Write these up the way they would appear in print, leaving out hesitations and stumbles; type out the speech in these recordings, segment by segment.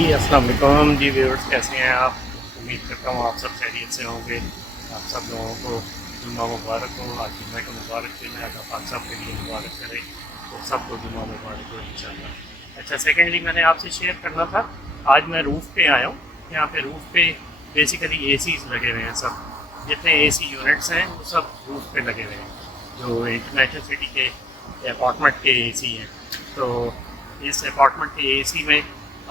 जी अस्सलाम वालेकुम जी व्यूअर्स, कैसे हैं आप? उम्मीद करता हूँ आप सब खैरियत से होंगे। आप सब लोगों को जुम्मा मुबारक हो। आज जुम्मे का मुबारक दिन है, अल्लाह पाक सब के लिए मुबारक करे और सबको जुम्मा मुबारक हो इंशाल्लाह। अच्छा, सेकेंडली मैंने आपसे शेयर करना था, आज मैं रूफ़ पे आया हूँ। यहाँ पे रूफ़ पे बेसिकली एसीज़ लगे हुए हैं। सब जितने एसी यूनिट्स हैं वो सब रूफ़ पे लगे हुए हैं, जो इंटरनेशनल सिटी के अपार्टमेंट के एसी हैं। तो इस अपार्टमेंट के एसी में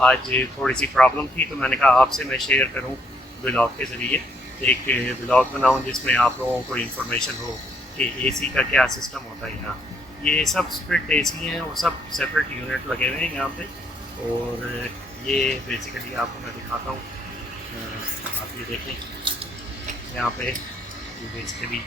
आज थोड़ी सी प्रॉब्लम थी, तो मैंने कहा आपसे मैं शेयर करूं ब्लॉग के ज़रिए, एक ब्लॉग बनाऊं जिसमें आप लोगों को इन्फॉर्मेशन हो कि एसी का क्या सिस्टम होता है यहाँ। ये सब स्प्लिट एसी हैं और सब सेपरेट यूनिट लगे हुए हैं यहाँ पे। और ये बेसिकली आपको मैं दिखाता हूँ, आप ये देखें यहाँ पे, ये बेसिकली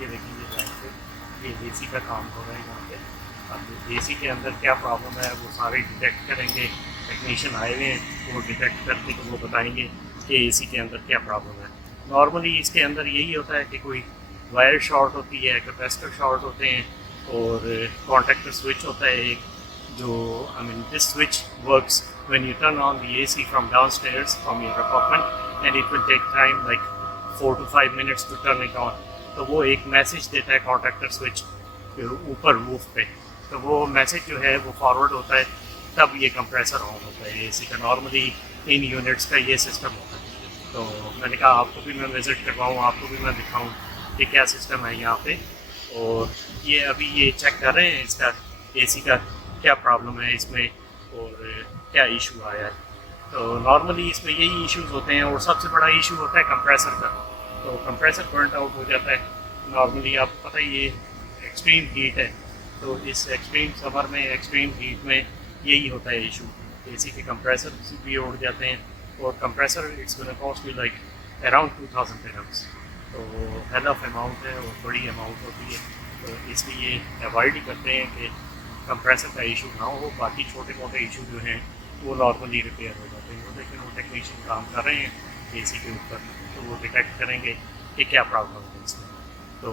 ये देखेंगे ये एसी का काम हो रहा है यहाँ पे। अब एसी के अंदर क्या प्रॉब्लम है वो सारे डिटेक्ट करेंगे, टेक्नीशियन आए हुए हैं, वो डिटेक्ट करके तो वो बताएंगे कि एसी के अंदर क्या प्रॉब्लम है। नॉर्मली इसके अंदर यही होता है कि कोई वायर शॉर्ट होती है, कैपेसिटर शॉर्ट होते हैं और कॉन्टैक्टर स्विच होता है एक, जो I mean this switch works when you turn on the AC from downstairs from your apartment and it will take time like 4 to 5 minutes to turn it on. तो वो एक मैसेज देता है contactor switch ऊपर roof पे, तो वो message जो है वो फॉरवर्ड होता है, तब ये कंप्रेसर ऑन होता है एसी का। नॉर्मली इन यूनिट्स का ये सिस्टम होता है। तो मैंने कहा आपको भी मैं विज़िट करवाऊँ, आपको भी मैं दिखाऊँ कि क्या सिस्टम है यहाँ पे। और ये अभी ये चेक कर रहे हैं इसका एसी का क्या प्रॉब्लम है इसमें और क्या इशू आया है। तो नॉर्मली इसमें यही इश्यूज़ होते हैं और सबसे बड़ा इशू होता है कंप्रेसर का। तो कंप्रेसर बर्न आउट हो जाता है। नॉर्मली आपको पता ही ये एक्सट्रीम हीट है, तो इस एक्सट्रीम समर में, एक्सट्रीम हीट में यही होता है इशू। एसी के कंप्रेसर भी उड़ जाते हैं और compressor it's gonna cost me like around 2000 dirhams। तो हेल ऑफ अमाउंट है और बड़ी अमाउंट होती है, तो इसलिए अवॉइड ही करते हैं कि कंप्रेसर का इशू ना हो। बाकी छोटे मोटे इशू जो हैं वो नॉर्मली रिपेयर हो जाते हैं, लेकिन वो टेक्नीशियन काम कर रहे हैं एसी के ऊपर, तो वो डिटेक्ट करेंगे कि क्या प्रॉब्लम है इसमें। तो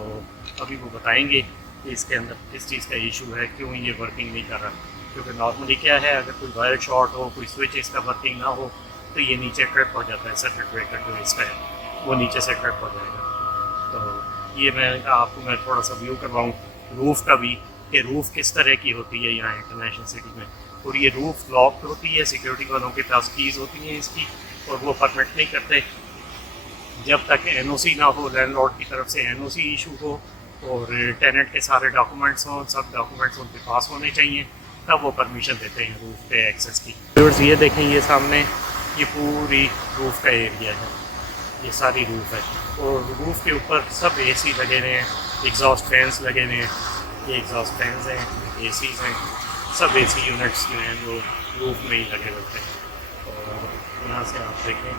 अभी वो बताएंगे कि इसके अंदर किस चीज़ का इशू है, क्यों ये वर्किंग नहीं कर रहा। क्योंकि नॉर्मली क्या है, अगर कोई वायर शॉर्ट हो, कोई स्विच इसका वर्किंग ना हो, तो ये नीचे ट्रिप हो जाता है। सर्किट ब्रेकर जो इसका है वो नीचे से ट्रिप हो जाएगा। तो ये मैं आपको मैं थोड़ा सा व्यू करवाऊँ रूफ़ का भी, कि रूफ़ किस तरह की होती है यहाँ इंटरनेशनल सिटी में। और ये रूफ़ लॉक्ड होती है, सिक्योरिटी वालों के पास कीज़ होती हैं इसकी, और वो परमिट नहीं करते जब तक एनओसी ना हो, लैंडलॉर्ड की तरफ से एनओसी इशू हो और टेनेंट के सारे डॉक्यूमेंट्स हों, सब डॉक्यूमेंट्स उनके पास होने चाहिए, तब वो परमिशन देते हैं रूफ़ पे एक्सेस की। व्यूअर्स ये देखें, ये सामने ये पूरी रूफ़ का एरिया है, ये सारी रूफ़ है और रूफ़ के ऊपर सब एसी लगे हुए हैं, एग्जॉस्ट फैंस लगे हुए हैं। ये एग्जॉस्ट फैंस हैं, एसीज़ हैं, सब एसी यूनिट्स जो हैं वो रूफ़ में ही लगे होते हैं। और यहाँ से आप देखें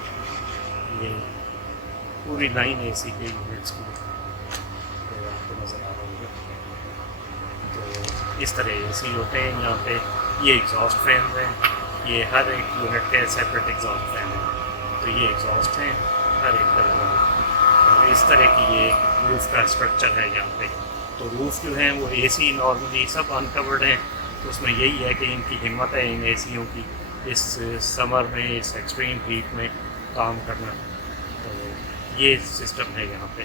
ये पूरी लाइन एसी के यूनिट्स की तो आपको नज़र आ रहा होगा। तो इस तरह एसी होते हैं यहाँ पे। ये एग्जॉस्ट फैंस हैं, ये हर एक यूनिट के सेपरेट एग्जॉस्ट फैन हैं, तो ये एग्जॉस्ट हैं हर एक तरह। तो इस तरह की ये रूफ़ का स्ट्रक्चर है यहाँ पे। तो रूफ़ जो हैं वो एसी नॉर्मली सब अनकवर्ड हैं, तो उसमें यही है कि इनकी हिम्मत है इन एसीयों की इस समर में, इस एक्सट्रीम हीट में काम करना। तो ये सिस्टम है यहाँ पे।